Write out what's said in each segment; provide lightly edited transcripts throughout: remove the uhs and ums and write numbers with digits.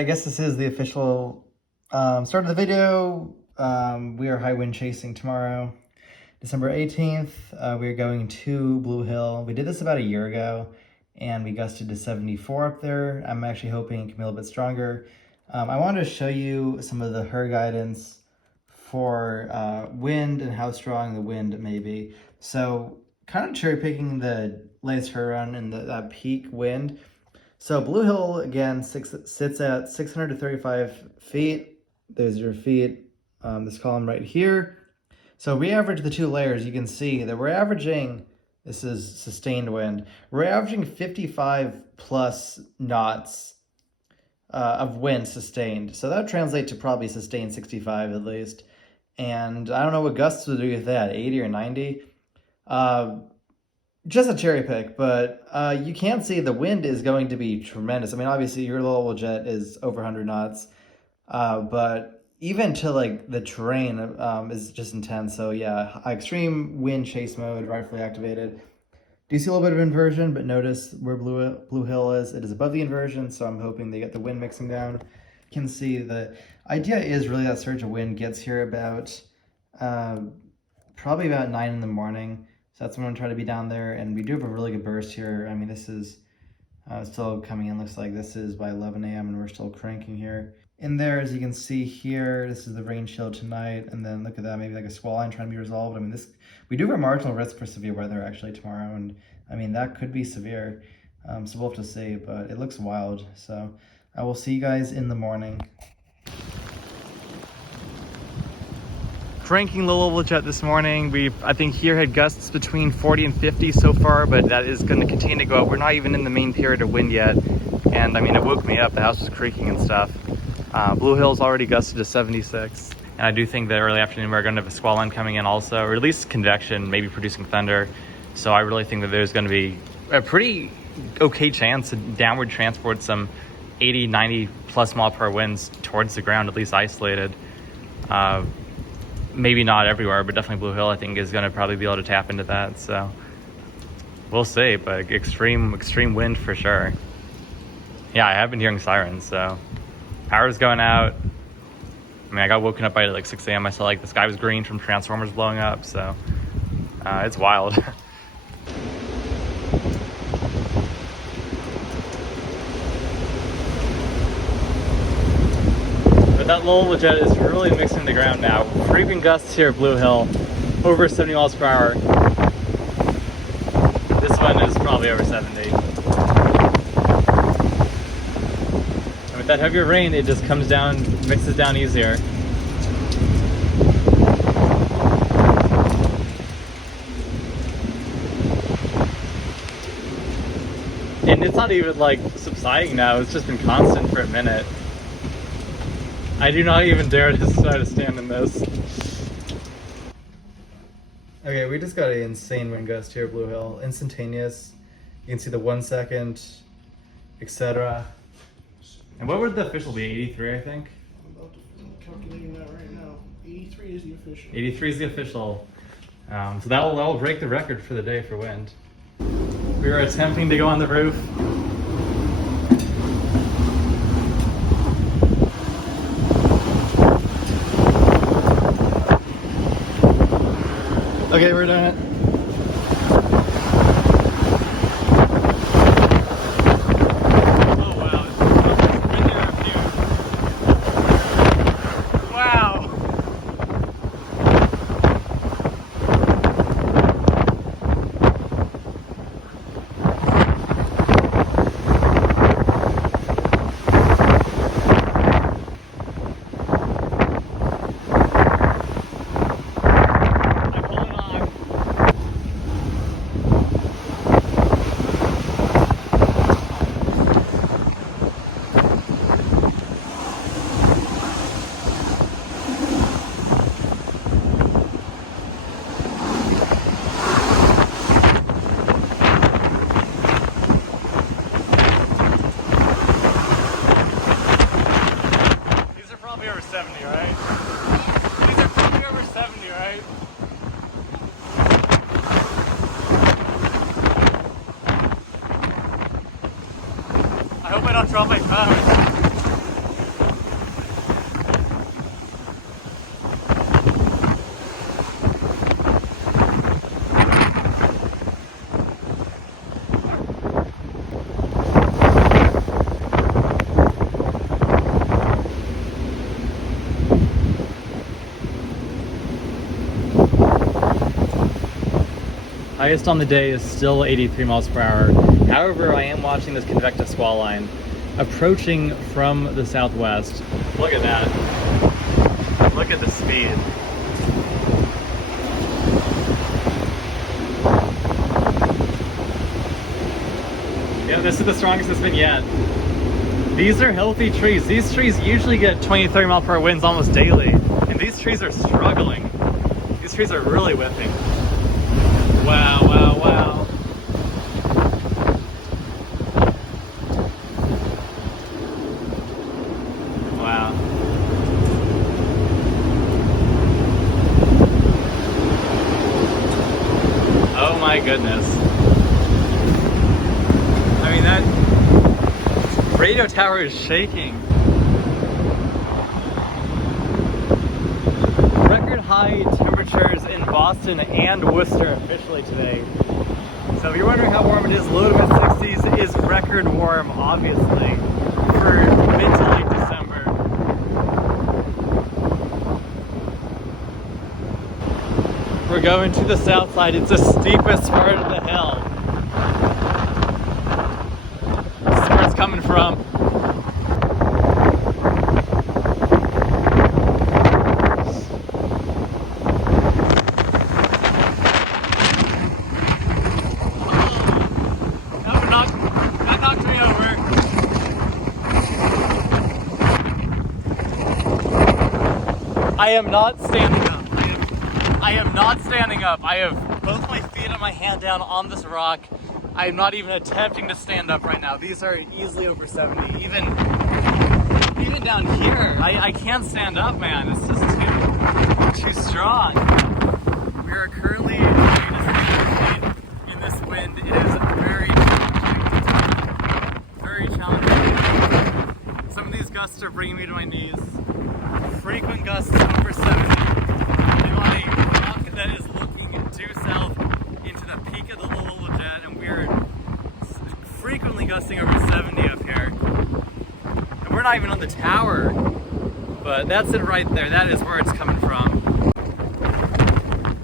I guess this is the official start of the video. We are high wind chasing tomorrow, December 18th. We are going to Blue Hill. We did this about a year ago, and we gusted to 74 up there. I'm actually hoping it can be a little bit stronger. I wanted to show you some of the HER guidance for wind and how strong the wind may be. So kind of cherry picking the latest HER run and that peak wind. So Blue Hill, again, sits at 635 feet. There's your feet, this column right here. So we average the two layers. You can see that we're averaging, this is sustained wind, we're averaging 55 plus knots of wind sustained. So that would translate to probably sustained 65 at least. And I don't know what gusts would do with that, 80 or 90. Just a cherry pick, but you can see the wind is going to be tremendous. I mean, obviously your low-level jet is over 100 knots, but even to like the terrain is just intense. So yeah, extreme wind chase mode, rightfully activated. Do you see a little bit of inversion, but notice where Blue Hill is. It is above the inversion, so I'm hoping they get the wind mixing down. You can see the idea is really that surge of wind gets here about probably about 9 in the morning. So that's when I'm trying to be down there, and we do have a really good burst here. I mean, this is still coming in. Looks like this is by 11 a.m. and we're still cranking here. In there, as you can see here, this is the rain shield tonight, and then look at that, maybe like a squall line trying to be resolved. I mean, we do have a marginal risk for severe weather actually tomorrow, and I mean that could be severe. So we'll have to see, but it looks wild. So I will see you guys in the morning. Cranking low-level jet this morning. I think here had gusts between 40 and 50 so far, but that is going to continue to go up. We're not even in the main period of wind yet, and I mean it woke me up. The house was creaking and stuff. Blue Hill's already gusted to 76, and I do think that early afternoon we're going to have a squall line coming in also, or at least convection, maybe producing thunder. So I really think that there's going to be a pretty okay chance to downward transport some 80, 90 plus mile per hour winds towards the ground, at least isolated. Maybe not everywhere, but definitely Blue Hill I think is going to probably be able to tap into that. So we'll see, but extreme wind for sure. Yeah, I have been hearing sirens, so power's going out. I mean, I got woken up by like 6 a.m. I saw like the sky was green from transformers blowing up, so it's wild. That low jet is really mixing the ground now. Creeping gusts here at Blue Hill, over 70 miles per hour. This one is probably over 70. And with that heavier rain, it just comes down, mixes down easier. And it's not even like subsiding now, it's just been constant for a minute. I do not even dare to try to stand in this. Okay, we just got an insane wind gust here at Blue Hill. Instantaneous. You can see the 1 second, etc. And what would the official be? 83, I think? I'm calculating that right now. 83 is the official. 83 is the official. So that will break the record for the day for wind. We were attempting to go on the roof. Okay, we're doing it. Oh wow, it's been there a few. Wow. I hope I don't drop my phone. highest on the day is still 83 miles per hour. However, I am watching this convective squall line approaching from the southwest. Look at that. Look at the speed. Yeah, this is the strongest it's been yet. These are healthy trees. These trees usually get 20-30 mile per hour winds almost daily, and these trees are struggling. These trees are really whiffing. Wow, wow, wow. Wow. Oh my goodness. I mean, that radio tower is shaking. Record high temperatures in Boston and Worcester officially today. So if you're wondering how warm it is, low to mid 60s is record warm, obviously, for mid to late December. We're going to the south side. It's the steepest part of the hill. This is where it's coming from. That knocked me over. I am not standing up. I am not standing up. I have both my feet and my hand down on this rock. I am not even attempting to stand up right now. These are easily over 70. Even down here, I can't stand up, man. It's just too strong. We are currently in this wind. It is very challenging. Some of these gusts are bringing me to my knees. Frequent gusts over 70. I'm on a rock that is looking due south into the peak of the Blue Hill Jet, and we're frequently gusting over 70 up here. And we're not even on the tower, but that's it right there. That is where it's coming from.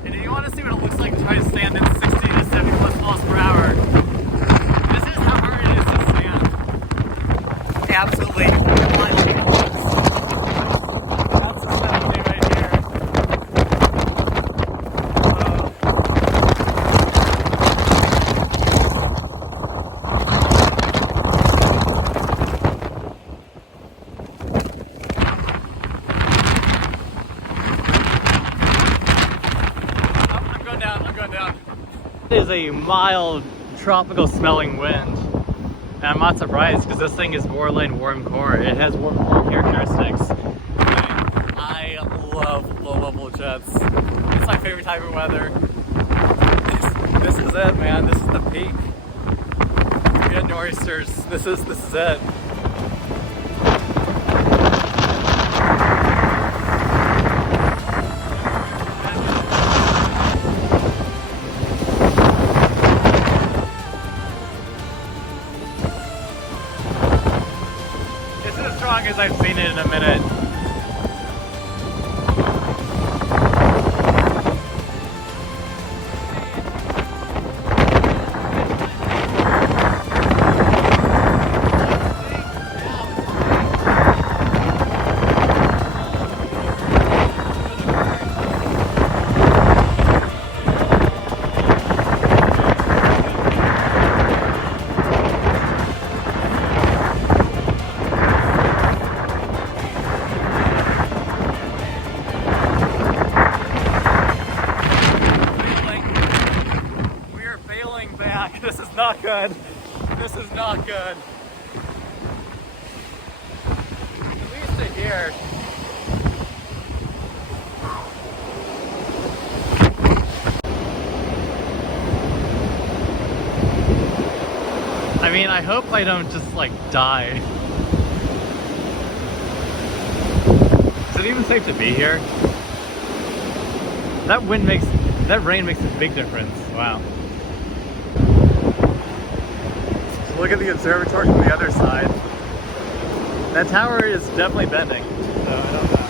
And if you want to see what it looks like to try to stand in 60 to 70 plus miles per hour, this is how hard it is to stand. Absolutely blinding. That's a 70 right here. I'm going down. It is a mild tropical smelling wind. And I'm not surprised because this thing is borderline warm core. It has warm core characteristics. And I love low level jets. It's my favorite type of weather. This is it, man. This is the peak. We had nor'easters. This is it. As strong as I've seen it in a minute. This is not good. This is not good. At least to here. I mean, I hope I don't just like die. Is it even safe to be here? That rain makes a big difference. Wow. Look at the observatory from the other side. That tower is definitely bending, so I don't know.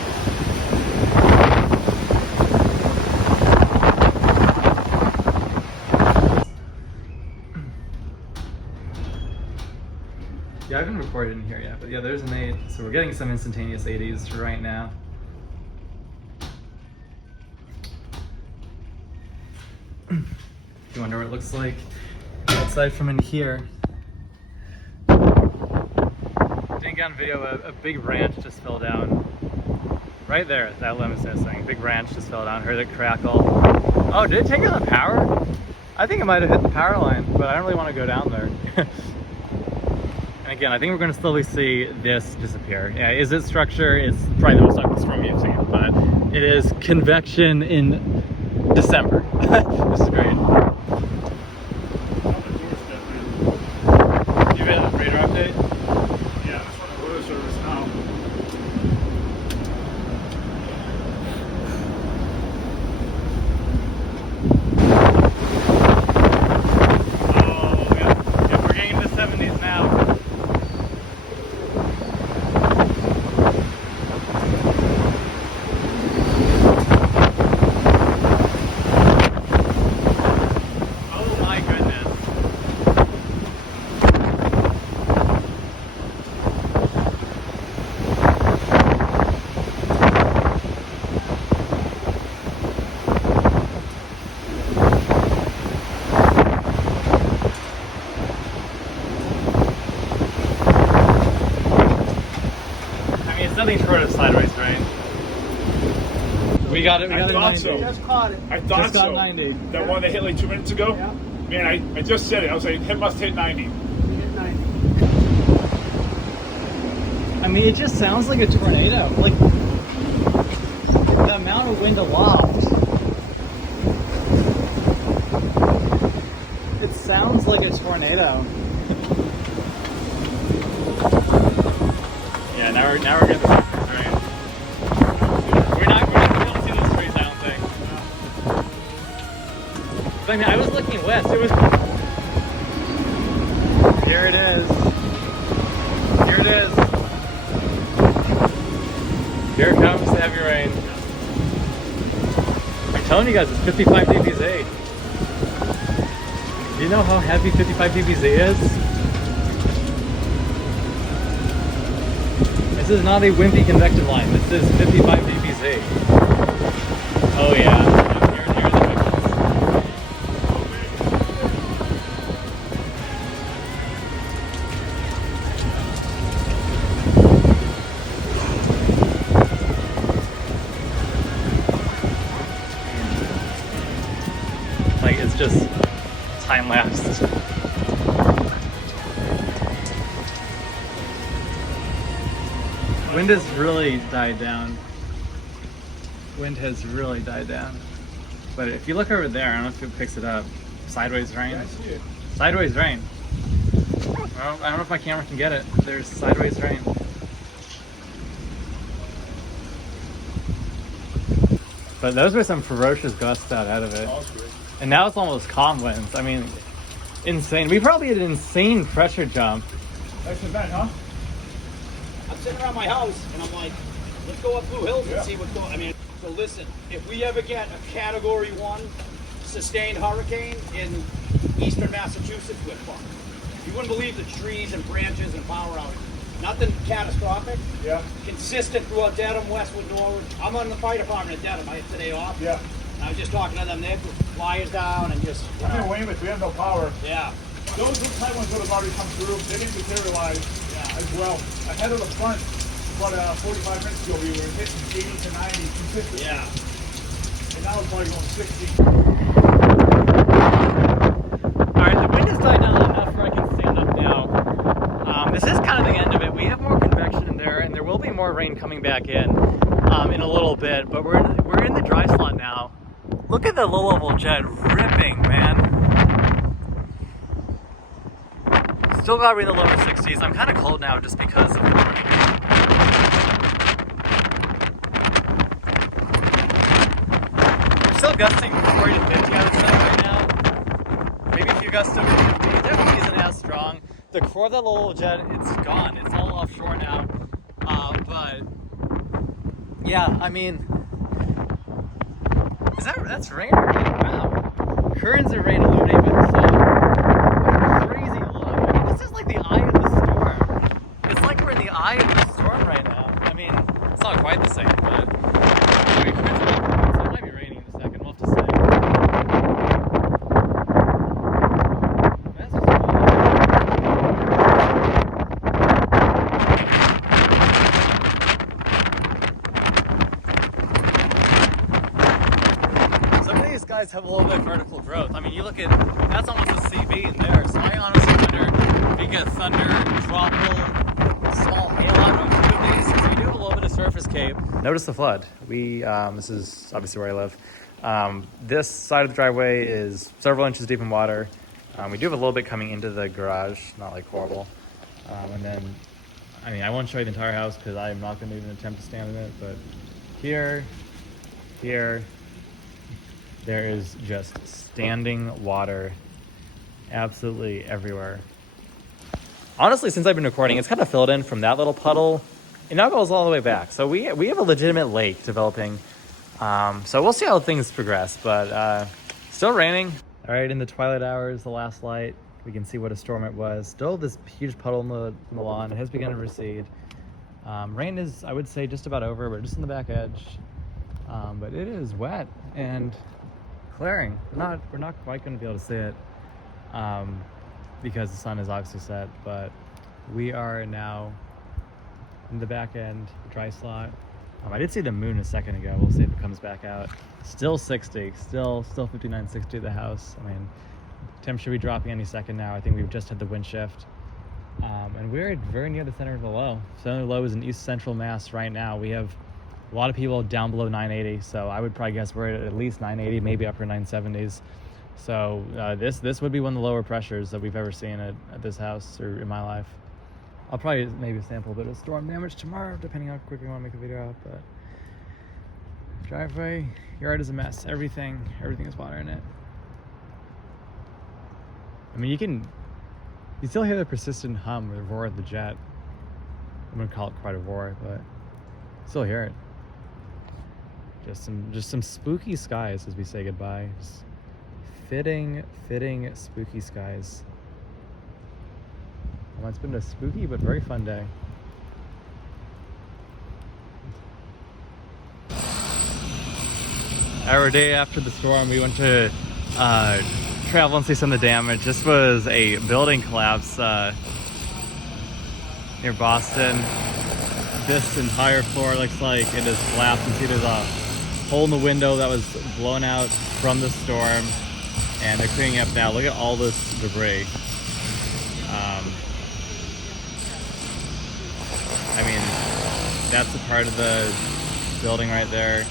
haven't recorded in here yet, but yeah, there's an 8. So we're getting some instantaneous 80s right now. If you wonder what it looks like outside from in here. Didn't get on video, a big branch just fell down. Right there, that limb is missing. Big branch just fell down, heard it crackle. Oh, did it take out the power? I think it might have hit the power line, but I don't really want to go down there. And again, I think we're going to slowly see this disappear. Yeah, is it structure? It's probably the most ugly storm you've seen, but it is convection in December. This is great. You've had a radar update? Yeah, that's on the weather service now. Oh, yeah. Yeah, we're getting into the 70s now. Oh my goodness. I mean, it's nothing short of sideways, right? We got it. We got I it. thought 90. so. Just caught it. I thought Just got so. 90. That one that hit like 2 minutes ago? Yeah. Man, I just said it. I was like, it must hit 90. We hit 90. I mean, it just sounds like a tornado. Like the amount of wind aloft. It sounds like a tornado. Yeah, now we're getting the surface, right? We're not going to see those trees, I don't think. But I mean, I was looking west. It was. Here it is. Here it is. Here comes the heavy rain. I'm telling you guys, it's 55 dBz. Do you know how heavy 55 dBz is? This is not a wimpy convective line. This is 55 dBz. Oh yeah. Here are the pictures. Like, it's just time lapsed. Wind has really died down. Wind has really died down. But if you look over there, I don't know if it picks it up. Sideways rain. Yeah, I see it. Sideways rain. Well, I don't know if my camera can get it. There's sideways rain. But those were some ferocious gusts out of it. Oh, that's good. And now it's almost calm winds. I mean, insane. We probably had an insane pressure jump. Nice event, huh? I'm sitting around my house and I'm like, let's go up Blue Hills Yeah. and see what's going on. I mean, so listen, if we ever get a Category 1 sustained hurricane in eastern Massachusetts, we're fucked. You wouldn't believe the trees and branches and power outages. Nothing catastrophic. Yeah. Consistent throughout Dedham, Westwood, Norwood. I'm on the fire department at Dedham. I had today off. Yeah. And I was just talking to them. They put flyers down and just, I'm in Weymouth. We have no power. yeah. Those tight ones would have already come through. They didn't materialize as well. Ahead of the front, about 45 minutes ago, we were hitting 80 to 90 consistently. Yeah. And now it's probably going 60. Alright, the wind has died down enough where I can stand up now. This is kind of the end of it. We have more convection in there, and there will be more rain coming back in a little bit, but we're in the dry slot now. Look at the low-level jet ripping, man. Still gotta be in the lower 60s. I'm kind of cold now just because of the morning. We're still gusting 40 to 50, I would say, right now. Maybe a few gusts over 50. It definitely isn't as strong. The core of that little jet, it's gone. It's all offshore now. But yeah, I mean, that's rain already? Wow. Currents of rain illuminating with the sun. Crazy low. I mean, this is like the eye of the storm. eye of the storm right now. I mean, it's not quite the same, but I mean, so it might be raining in a second. We'll have to see. That's just some of these guys have a little bit of vertical growth. I mean, you look at, that's almost a CB in there, so I honestly wonder if you get thunder, tropple, small hail out of these, so you do have a little bit of surface cape. Notice the flood. This is obviously where I live. This side of the driveway is several inches deep in water. We do have a little bit coming into the garage, not like horrible. And then, I mean, I won't show you the entire house because I'm not going to even attempt to stand in it, but here, there is just standing water absolutely everywhere. Honestly, since I've been recording, it's kind of filled in from that little puddle. It now goes all the way back. So we have a legitimate lake developing. So we'll see how things progress, but still raining. All right, in the twilight hours, the last light, we can see what a storm it was. Still this huge puddle in the lawn. It has begun to recede. Rain is, I would say, just about over. We're just on the back edge. But it is wet and clearing. We're not quite going to be able to see it because the sun is obviously set, but we are now in the back end, dry slot. I did see the moon a second ago. We'll see if it comes back out. Still 60, still 59, 60 at the house. I mean, temp should be dropping any second now. I think we've just had the wind shift. And we're very near the center of the low. Center of the low is in east central Mass right now. We have a lot of people down below 980, so I would probably guess we're at least 980, maybe upper 970s. So this would be one of the lower pressures that we've ever seen at this house or in my life. I'll probably maybe sample a bit of storm damage tomorrow, depending how quick we want to make the video out. But driveway, yard is a mess. Everything is water in it. I mean, you still hear the persistent hum or the roar of the jet. I'm gonna call it quite a roar, but still hear it. Just some spooky skies as we say goodbye. Just fitting spooky skies. Well, it's been a spooky but very fun day. Our day after the storm, we went to travel and see some of the damage. This was a building collapse near Boston. This entire floor looks like it has collapsed. You see there's a hole in the window that was blown out from the storm, and they're cleaning up now. Look at all this debris. I mean, that's a part of the building right there.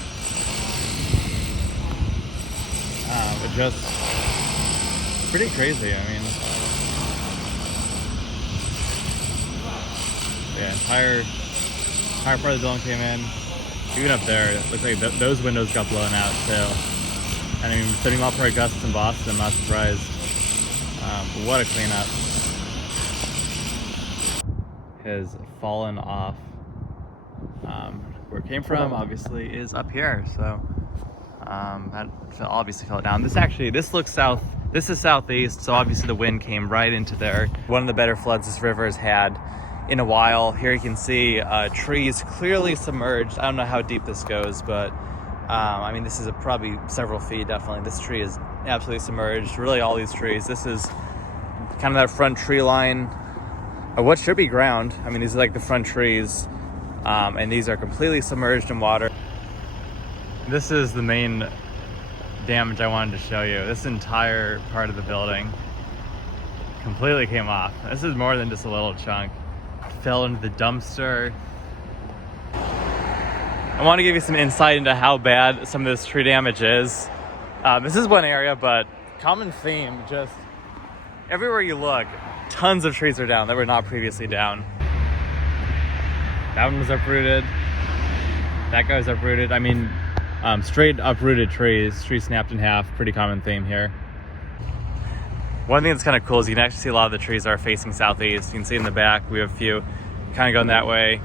But just pretty crazy. I mean, yeah, entire part of the building came in. Even up there, it looks like those windows got blown out too. And I mean, sitting off for gusts in Boston, I'm not surprised. But what a cleanup. Has fallen off. Where it came from, obviously, is up here. So that obviously fell down. This looks south. This is southeast, so obviously the wind came right into there. One of the better floods this river has had in a while. Here you can see trees clearly submerged. I don't know how deep this goes, but I mean, this is probably several feet, definitely. This tree is absolutely submerged. Really, all these trees. This is kind of that front tree line of what should be ground. I mean, these are like the front trees, and these are completely submerged in water. This is the main damage I wanted to show you. This entire part of the building completely came off. This is more than just a little chunk. Fell into the dumpster. I want to give you some insight into how bad some of this tree damage is. This is one area, but common theme, just everywhere you look, tons of trees are down that were not previously down. That one was uprooted. That guy was uprooted. I mean, straight uprooted trees snapped in half, pretty common theme here. One thing that's kind of cool is you can actually see a lot of the trees are facing southeast. You can see in the back, we have a few kind of going that way.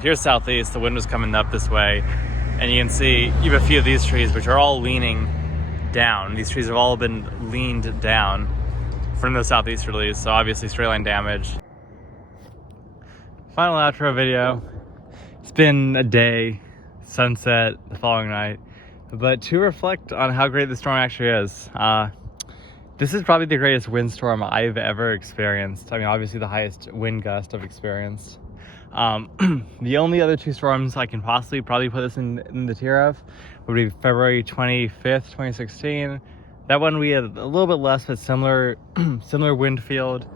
Here's southeast, the wind was coming up this way. And you can see you have a few of these trees, which are all leaning down. These trees have all been leaned down from the southeasterlies, so obviously straight line damage. Final outro video. It's been a day, sunset the following night, but to reflect on how great the storm actually is. This is probably the greatest windstorm I've ever experienced. I mean, obviously the highest wind gust I've experienced. The only other two storms I can possibly probably put this in the tier of would be February 25th, 2016. That one we had a little bit less, but similar wind field,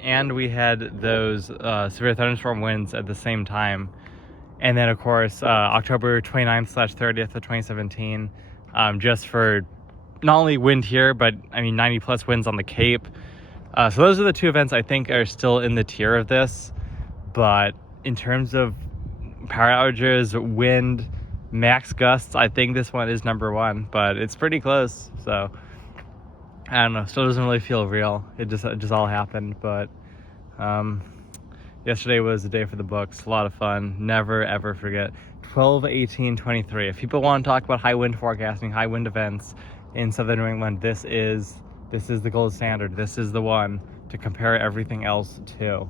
and we had those severe thunderstorm winds at the same time. And then of course October 29th/30th of 2017, just for not only wind here, but I mean 90 plus winds on the Cape. So those are the two events I think are still in the tier of this. But in terms of power outages, wind, max gusts, I think this one is number one, but it's pretty close. So I don't know, still doesn't really feel real. It just all happened. But yesterday was a day for the books, a lot of fun. Never ever forget 12/18/23. If people want to talk about high wind forecasting, high wind events in southern New England, this is the gold standard. This is the one to compare everything else to.